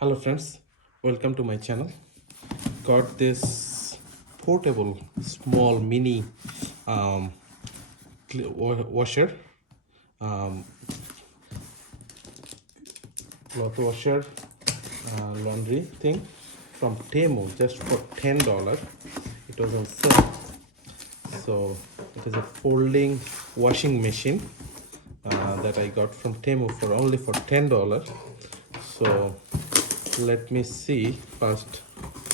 Hello friends, welcome to my channel. Got this portable small mini um, washer, um, cloth washer, laundry thing from Temu just for $10. It was on sale. So it is a folding washing machine that I got from Temu for only for $10. So let me see first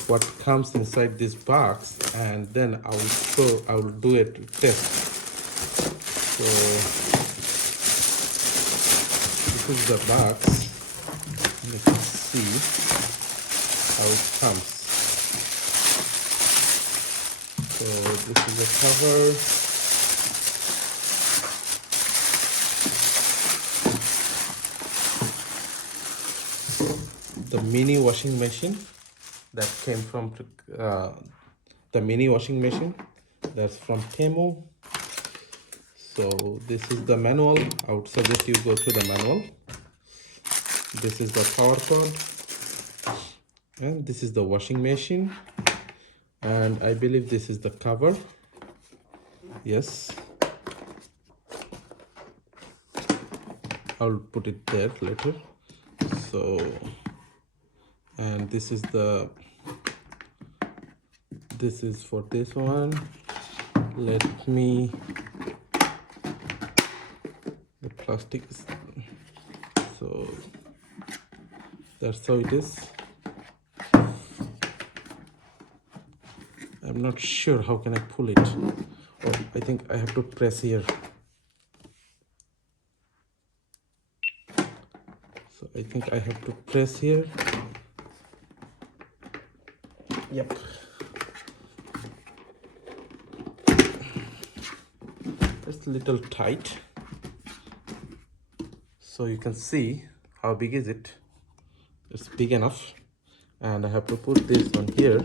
what comes inside this box, and then I will do a test. So this is the box. You can see how it comes. So this is the cover. The mini washing machine that came from the mini washing machine that's from Temu. So this is the manual. I would suggest you go through the manual. This is the power cord, and this is the washing machine, and I believe this is the cover. Yes, I'll put it there later. So, and this is for this one. Let me, the plastic is, so that's how it is. I'm not sure how can I pull it. Oh, I think I have to press here. So I think I have to press here. Yep. It's a little tight. So you can see how big is it. It's big enough. And I have to put this on here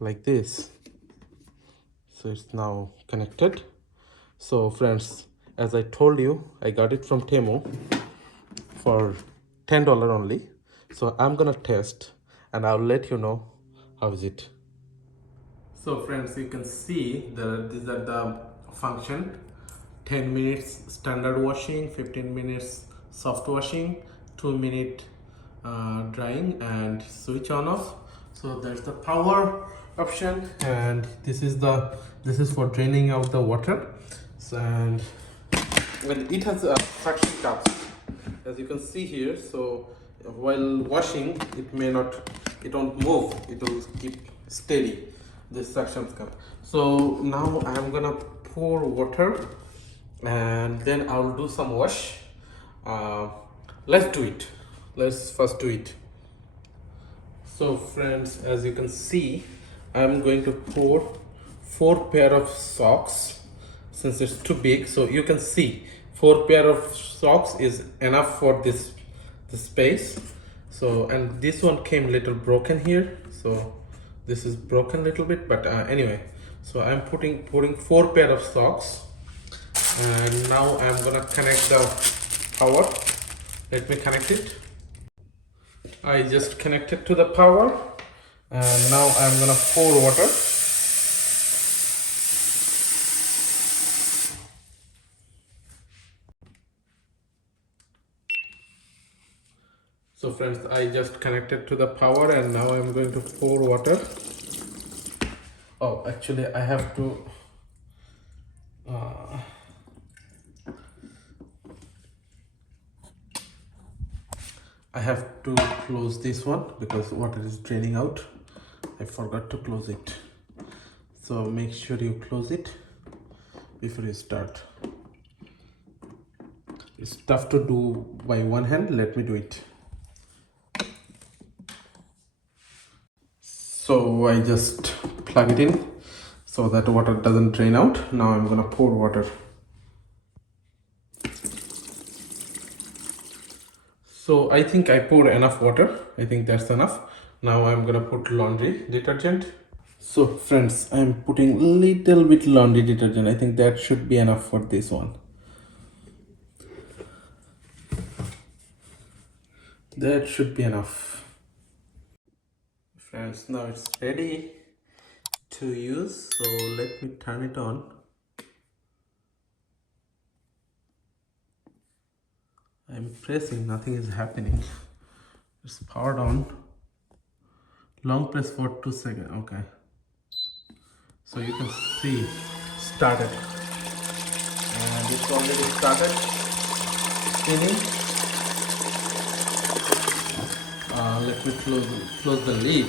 like this. So it's now connected. So friends, as I told you, I got it from Temu for $10 only. So I'm gonna test and I'll let you know how is it. So friends, you can see these are the function. 10 minutes standard washing, 15 minutes soft washing, 2-minute drying, and switch on off. So there's the power option, and this is for draining out the water. So, and it has a suction cup, as you can see here. So while washing, it won't move, it will keep steady, this suction cup. So now I'm gonna pour water and then I'll do some wash. Let's do it. Let's first do it. So friends, as you can see, I'm going to pour 4 pair of socks since it's too big. So you can see 4 pair of socks is enough for this space. So, and this one came little broken here, so this is broken little bit, but anyway, so I'm pouring 4 pair of socks, and now I'm gonna connect the power. Let me connect it. I just connected to the power, and now I'm gonna pour water. So friends, I just connected to the power, and now I'm going to pour water. Oh, actually I have to close this one because water is draining out. I forgot to close it. So make sure you close it before you start. It's tough to do by one hand. Let me do it. So I just plug it in so that water doesn't drain out. Now I'm gonna pour water. So I think I poured enough water. I think that's enough. Now I'm gonna put laundry detergent. So friends, I'm putting little bit laundry detergent. I think that should be enough for this one. That should be enough. Friends, now it's ready to use, so let me turn it on. I'm pressing, nothing is happening. It's powered on. Long press for 2 seconds. Okay, so you can see started, and it's already started spinning. Let me close the lid.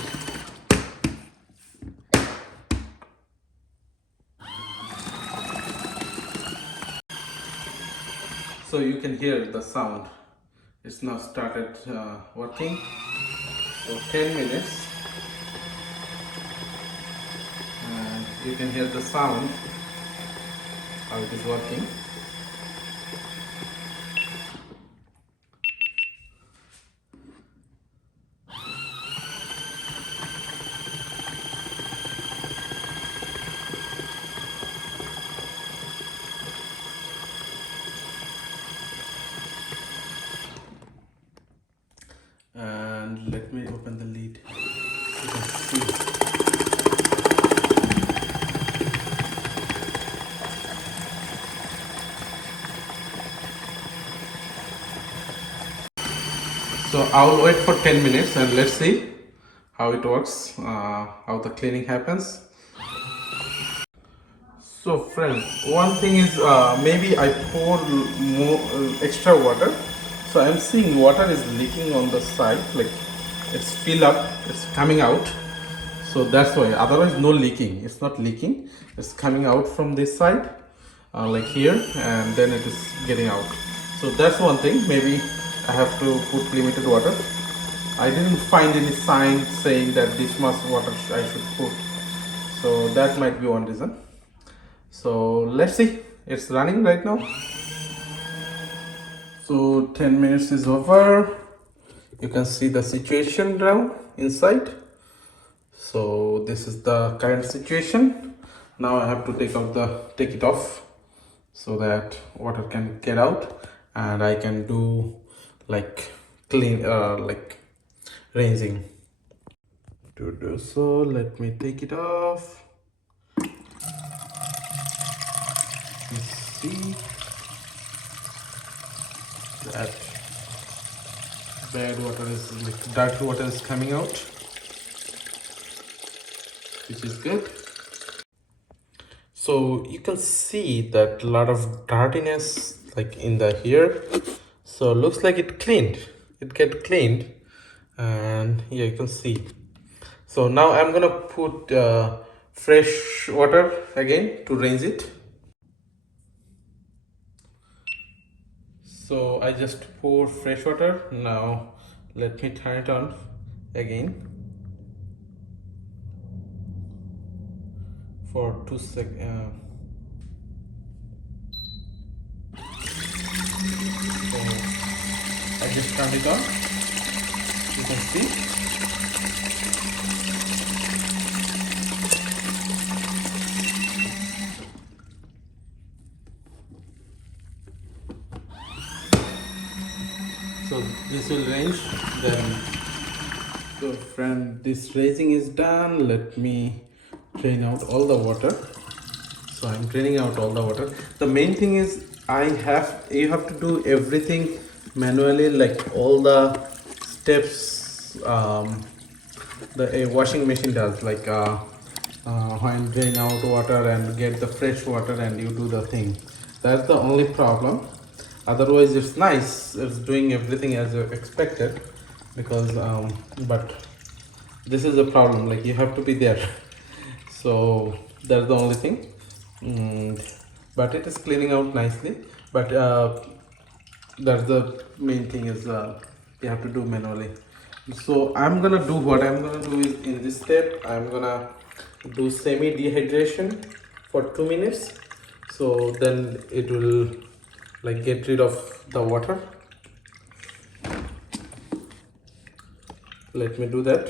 So you can hear the sound. It's now started working for 10 minutes, and you can hear the sound how it is working. And let me open the lid. You can see. So I'll wait for 10 minutes and let's see how it works, how the cleaning happens. So friends, one thing is maybe I pour more extra water. So I'm seeing water is leaking on the side, like it's filled up, it's coming out. So that's why, otherwise no leaking, it's not leaking, it's coming out from this side, like here, and then it is getting out. So that's one thing, maybe I have to put limited water. I didn't find any sign saying that this much water I should put. So that might be one reason. So let's see, it's running right now. So 10 minutes is over. You can see the situation now inside. So this is the current situation. Now I have to take it off so that water can get out and I can do like clean, like rinsing. To do so, let me take it off. Let's see that bad water is, like dirty water is coming out, which is good. So you can see that a lot of dirtiness like in the here. So looks like it get cleaned, and yeah, you can see. So now I'm gonna put fresh water again to rinse it. So I just pour fresh water. Now let me turn it on again for 2 seconds. So I just turned it on. You can see. So this will range then. So friend, this raising is done. Let me drain out all the water. So I'm draining out all the water. The main thing is you have to do everything manually, like all the steps the washing machine does, like when drain out water and get the fresh water and you do the thing. That's the only problem. Otherwise it's nice, it's doing everything as expected, because but this is a problem, like you have to be there. So that's the only thing. But it is cleaning out nicely, but that's the main thing is you have to do manually. So I'm gonna do, what I'm gonna do is, in this step I'm gonna do semi dehydration for 2 minutes, so then it will like get rid of the water. Let me do that.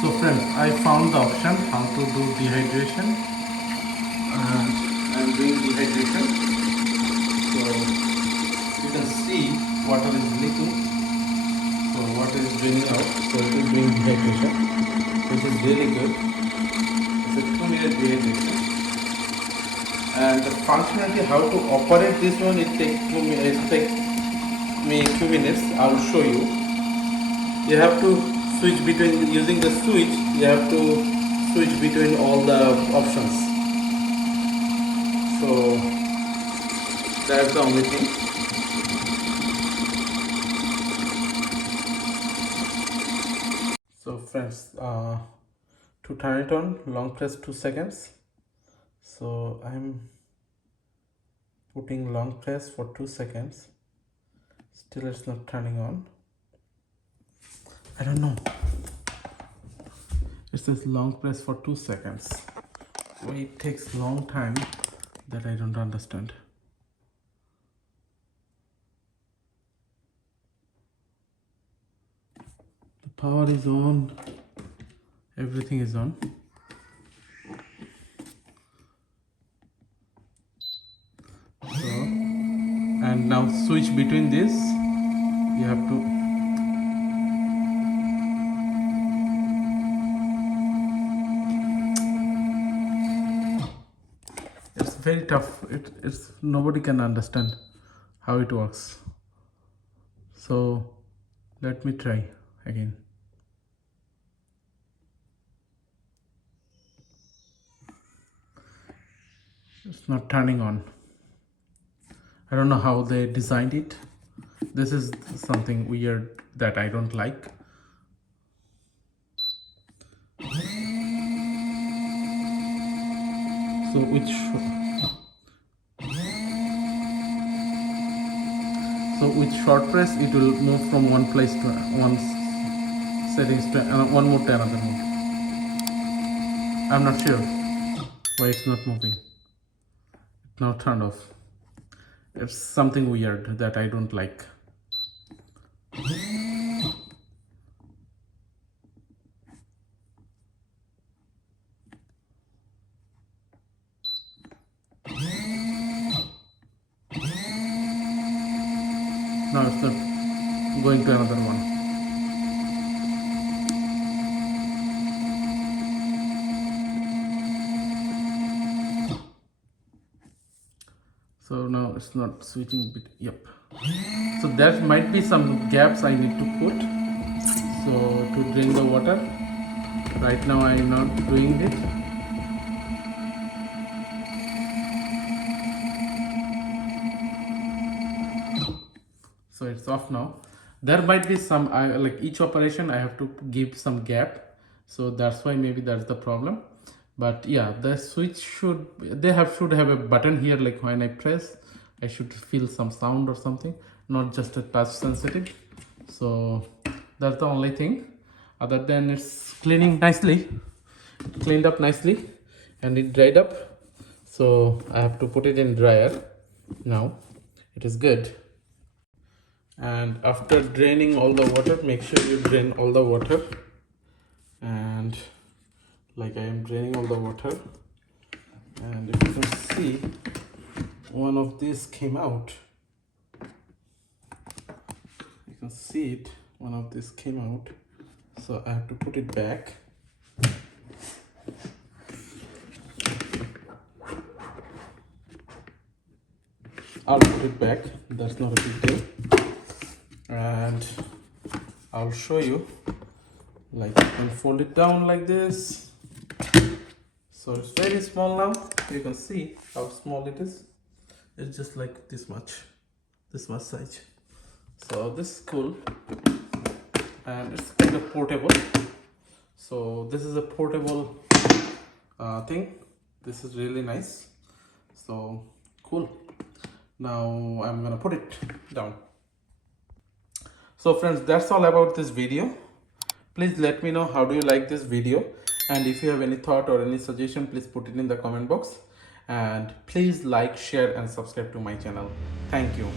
So friends, I found the option how to do dehydration, and I'm doing dehydration. So you can see water is leaking. draining out, so it is doing dehydration, which is really good. It's a 2-minute dehydration. And the functionality, how to operate this one, it takes me 2 minutes. I'll show you. You have to switch between, using the switch, you have to switch between all the options. So that's the only thing. So friends, to turn it on, long press 2 seconds. So I'm putting long press for 2 seconds. Still it's not turning on. I don't know. It says long press for 2 seconds. Why it takes long time, that I don't understand. The power is on. Everything is on. So, and now switch between this. You have to. It's very tough. It's nobody can understand how it works. So let me try again. It's not turning on. I don't know how they designed it. This is something weird that I don't like. So with short press it will move from one place to one settings to one mode to another mode. I'm not sure why it's not moving. It now turned off. It's something weird that I don't like. Now it's not going to another one. So now it's not switching bit. Yep. So there might be some gaps I need to put. So to drain the water. Right now I am not doing it. So it's off now. There might be some, like each operation I have to give some gap. So that's why maybe that's the problem. But yeah, the switch should have a button here, like when I press I should feel some sound or something, not just a touch sensitive. So that's the only thing. Other than it's cleaning nicely, cleaned up nicely, and it dried up. So I have to put it in dryer now. It is good. And after draining all the water, make sure you drain all the water. And like I am draining all the water, and if you can see, one of these came out. You can see it, one of these came out. So I have to put it back. I'll put it back, that's not a big deal. And I'll show you, like you can fold it down like this. So it's very small now. You can see how small it is. It's just like this much size. So this is cool, and it's kind of portable. So this is a portable thing. This is really nice. So cool. Now I'm gonna put it down. So friends, that's all about this video. Please let me know how do you like this video, and if you have any thought or any suggestion, please put it in the comment box. And please like, share and subscribe to my channel. Thank you.